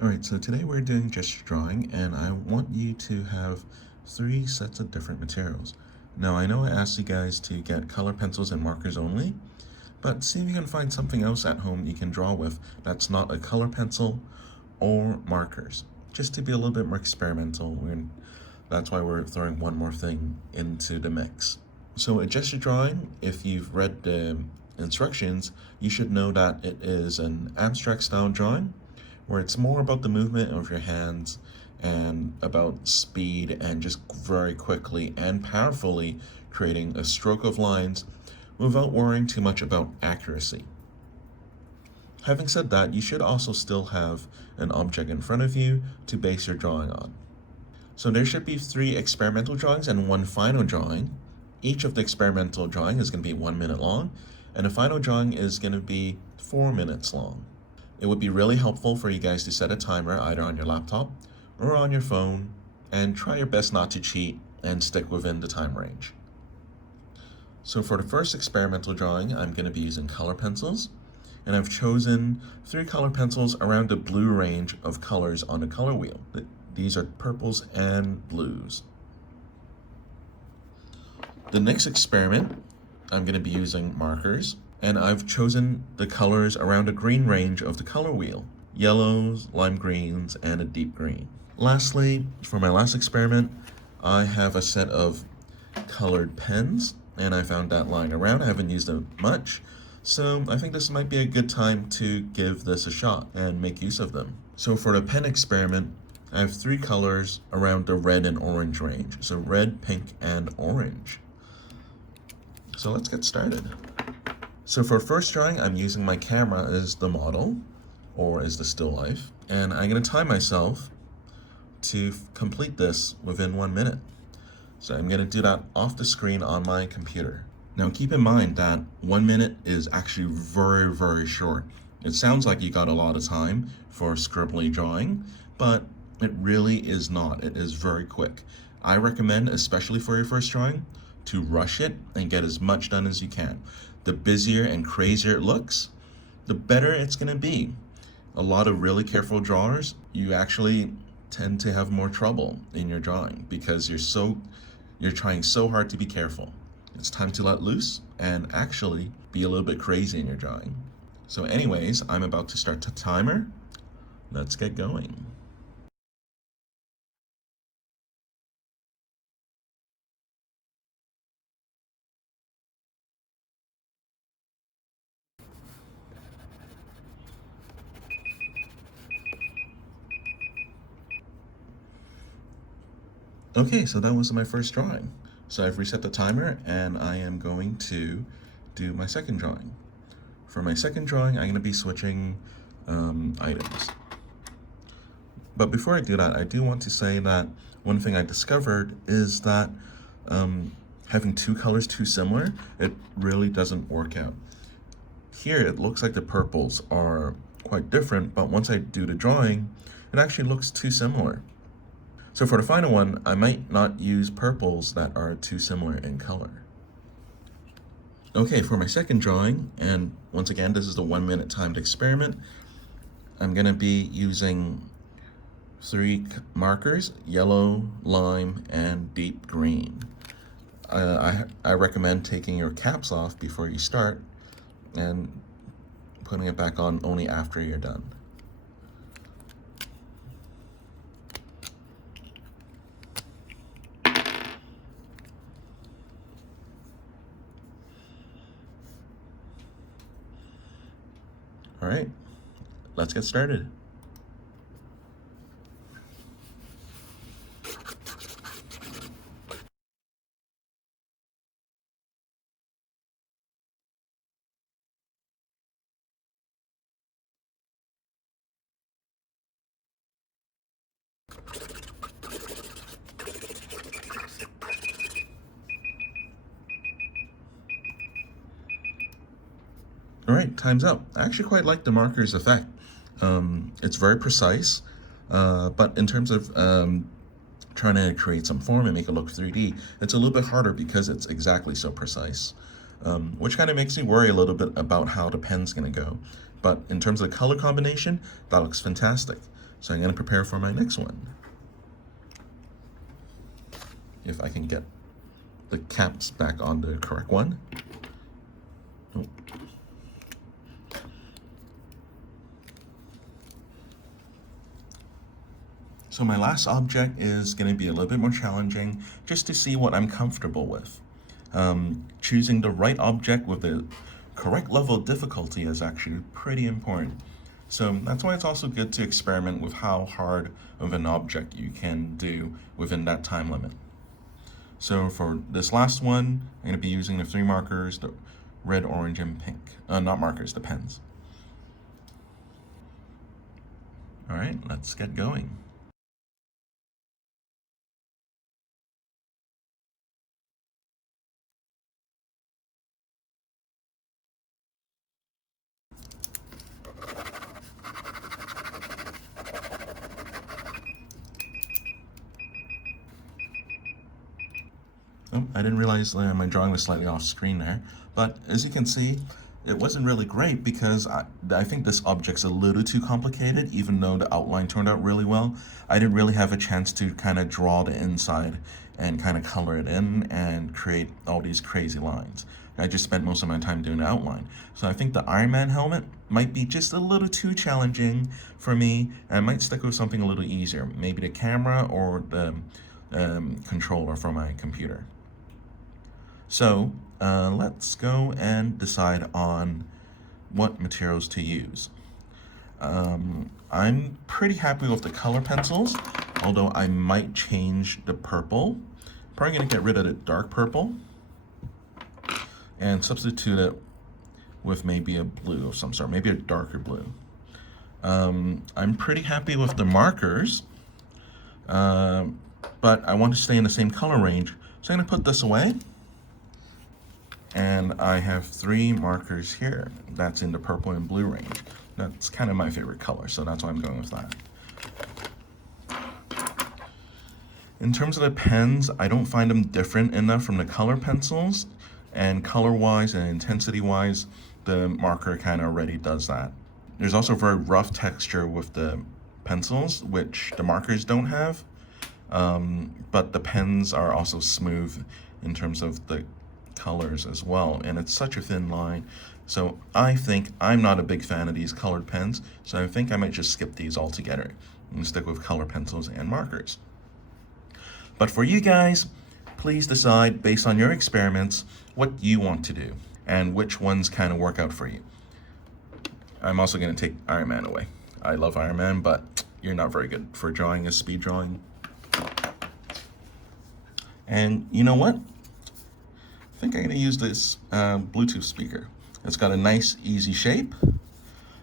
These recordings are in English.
Alright, so today we're doing gesture drawing, and I want you to have 3 sets of different materials. Now, I know I asked you guys to get color pencils and markers only, but see if you can find something else at home you can draw with that's not a color pencil or markers, just to be a little bit more experimental. That's why we're throwing one more thing into the mix. So a gesture drawing, if you've read the instructions, you should know that it is an abstract style drawing where it's more about the movement of your hands and about speed and just very quickly and powerfully creating a stroke of lines without worrying too much about accuracy. Having said that, you should also still have an object in front of you to base your drawing on. So there should be 3 experimental drawings and 1 final drawing. Each of the experimental drawing is going to be 1 minute long, and the final drawing is going to be 4 minutes long. It would be really helpful for you guys to set a timer either on your laptop or on your phone, and try your best not to cheat and stick within the time range. So for the first experimental drawing, I'm going to be using color pencils, and I've chosen 3 color pencils around the blue range of colors on the color wheel. These are purples and blues. The next experiment, I'm going to be using markers, and I've chosen the colors around the green range of the color wheel: yellows, lime greens, and a deep green. Lastly, for my last experiment, I have a set of colored pens, and I found that lying around. I haven't used them much, so I think this might be a good time to give this a shot and make use of them. So for the pen experiment, I have 3 colors around the red and orange range. So red, pink, and orange. So let's get started. So for first drawing, I'm using my camera as the model, or as the still life, and I'm going to time myself to complete this within 1 minute. So I'm going to do that off the screen on my computer. Now keep in mind that 1 minute is actually very, very short. It sounds like you got a lot of time for scribbly drawing, but it really is not. It is very quick. I recommend, especially for your first drawing, to rush it and get as much done as you can. The busier and crazier it looks, the better it's going to be. A lot of really careful drawers, you actually tend to have more trouble in your drawing because you're trying so hard to be careful. It's time to let loose and actually be a little bit crazy in your drawing. So anyways, I'm about to start the timer. Let's get going. Okay, so that was my first drawing. So I've reset the timer and I am going to do my second drawing. For my second drawing, I'm going to be switching items. But before I do that, I do want to say that one thing I discovered is that having 2 colors too similar, it really doesn't work out. Here, it looks like the purples are quite different, but once I do the drawing, it actually looks too similar. So for the final one, I might not use purples that are too similar in color. Okay, for my second drawing, and once again, this is the 1 minute timed experiment, I'm gonna be using 3 markers: yellow, lime, and deep green. I recommend taking your caps off before you start and putting it back on only after you're done. All right, let's get started. All right, time's up. I actually quite like the markers effect. It's very precise, but in terms of trying to create some form and make it look 3D, it's a little bit harder because it's exactly so precise, which kind of makes me worry a little bit about how the pen's gonna go. But in terms of color combination, that looks fantastic. So I'm going to prepare for my next one. If I can get the caps back on the correct one. Oh. So my last object is going to be a little bit more challenging, just to see what I'm comfortable with. Choosing the right object with the correct level of difficulty is actually pretty important. So that's why it's also good to experiment with how hard of an object you can do within that time limit. So for this last one, I'm going to be using the 3 markers, the red, orange, and pink. Not markers, the pens. All right, let's get going. Oh, I didn't realize my drawing was slightly off screen there, but as you can see, it wasn't really great because I think this object's a little too complicated, even though the outline turned out really well. I didn't really have a chance to kind of draw the inside and kind of color it in and create all these crazy lines. I just spent most of my time doing the outline. So I think the Iron Man helmet might be just a little too challenging for me, and I might stick with something a little easier, maybe the camera or the controller for my computer. So let's go and decide on what materials to use. I'm pretty happy with the color pencils, although I might change the purple. Probably gonna get rid of the dark purple and substitute it with maybe a blue of some sort, maybe a darker blue. I'm pretty happy with the markers, but I want to stay in the same color range, so I'm gonna put this away. And I have 3 markers here. That's in the purple and blue range. That's kind of my favorite color, so that's why I'm going with that. In terms of the pens, I don't find them different enough from the color pencils, and color-wise and intensity-wise, the marker kind of already does that. There's also very rough texture with the pencils, which the markers don't have, but the pens are also smooth in terms of the colors as well, and it's such a thin line. So I think I'm not a big fan of these colored pens, so I think I might just skip these altogether and stick with color pencils and markers. But for you guys, please decide based on your experiments what you want to do and which ones kind of work out for you. I'm also going to take Iron Man away. I love Iron Man, but you're not very good for drawing a speed drawing. And you know what? I think I'm going to use this Bluetooth speaker. It's got a nice, easy shape.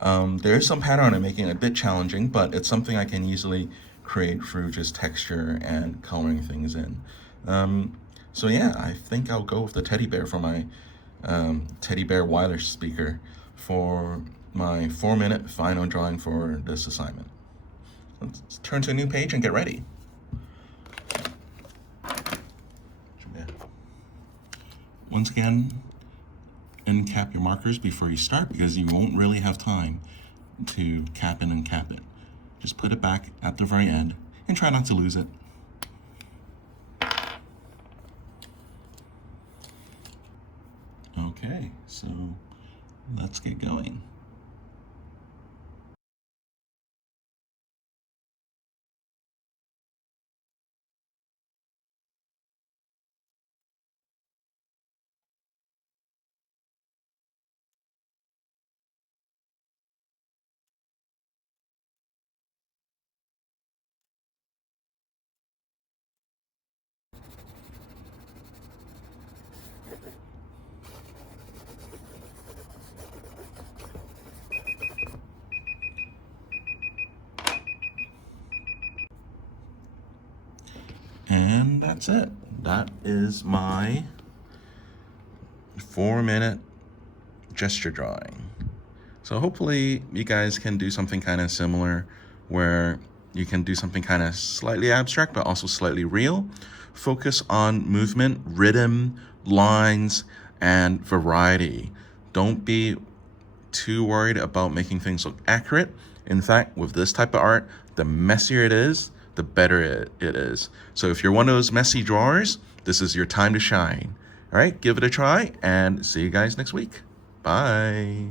There is some pattern I'm making a bit challenging, but it's something I can easily create through just texture and coloring things in. So yeah, I think I'll go with the teddy bear for my teddy bear wireless speaker for my 4-minute final drawing for this assignment. Let's turn to a new page and get ready. Once again, end cap your markers before you start because you won't really have time to cap in and cap it. Just put it back at the very end and try not to lose it. Okay, so let's get going. And that's it. That is my 4-minute gesture drawing. So hopefully you guys can do something kind of similar where you can do something kind of slightly abstract but also slightly real. Focus on movement, rhythm, lines, and variety. Don't be too worried about making things look accurate. In fact, with this type of art, the messier it is, the better it is. So if you're one of those messy drawers, this is your time to shine. All right, give it a try and see you guys next week. Bye.